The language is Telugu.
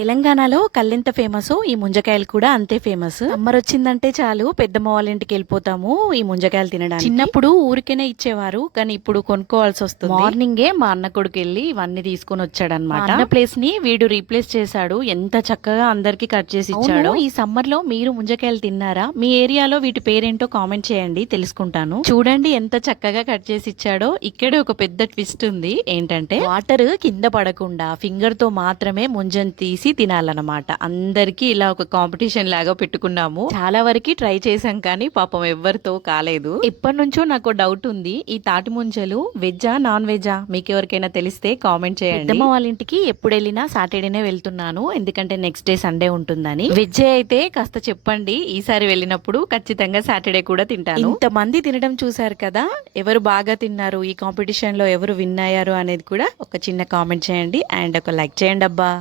తెలంగాణలో కల్లెంత ఫేమస్, ఈ ముంజకాయలు కూడా అంతే ఫేమస్. సమ్మర్ వచ్చిందంటే చాలు పెద్దమ్మ వాళ్ళ ఇంటికి వెళ్ళిపోతాము ఈ ముంజకాయలు తినడానికి. చిన్నప్పుడు ఊరికేనే ఇచ్చేవారు, కానీ ఇప్పుడు కొనుక్కోవాల్సి వస్తుంది. మార్నింగే మా అన్న కొడుకు వెళ్ళి ఇవన్నీ తీసుకొని వచ్చాడనమాట. అన్న ప్లేస్ ని వీడు రీప్లేస్ చేశాడు. ఎంత చక్కగా అందరికి కట్ చేసి ఇచ్చాడు. ఈ సమ్మర్ లో మీరు ముంజకాయలు తిన్నారా? మీ ఏరియాలో వీటి పేరేంటో కామెంట్ చేయండి, తెలుసుకుంటాను. చూడండి ఎంత చక్కగా కట్ చేసి ఇచ్చాడో. ఇక్కడే ఒక పెద్ద ట్విస్ట్ ఉంది. ఏంటంటే వాటర్ కింద పడకుండా ఫింగర్ తో మాత్రమే ముంజని తీసి తినాలన్నమాట. అందరికి ఇలా ఒక కాంపిటీషన్ లాగా పెట్టుకున్నాము. చాలా వరకు ట్రై చేశాం, కానీ పాపం ఎవ్వరితో కాలేదు. ఎప్పటి నుంచో నాకు డౌట్ ఉంది, ఈ తాటి ముంజలు వెజ్జా నాన్ వెజ్జా? మీకు ఎవరికైనా తెలిస్తే కామెంట్ చేయండి. పెద్దమ్మ వాళ్ళ ఇంటికి ఎప్పుడు వెళ్ళినా సాటర్డేనే వెళ్తున్నాను, ఎందుకంటే నెక్స్ట్ డే సండే ఉంటుందని. వెజ్ అయితే కాస్త చెప్పండి, ఈసారి వెళ్ళినప్పుడు ఖచ్చితంగా సాటర్డే కూడా తింటాను. ఇంతమంది తినడం చూసారు కదా, ఎవరు బాగా తిన్నారు, ఈ కాంపిటీషన్ లో ఎవరు విన్ అయ్యారు అనేది కూడా ఒక చిన్న కామెంట్ చేయండి అండ్ ఒక లైక్ చేయండి అబ్బా.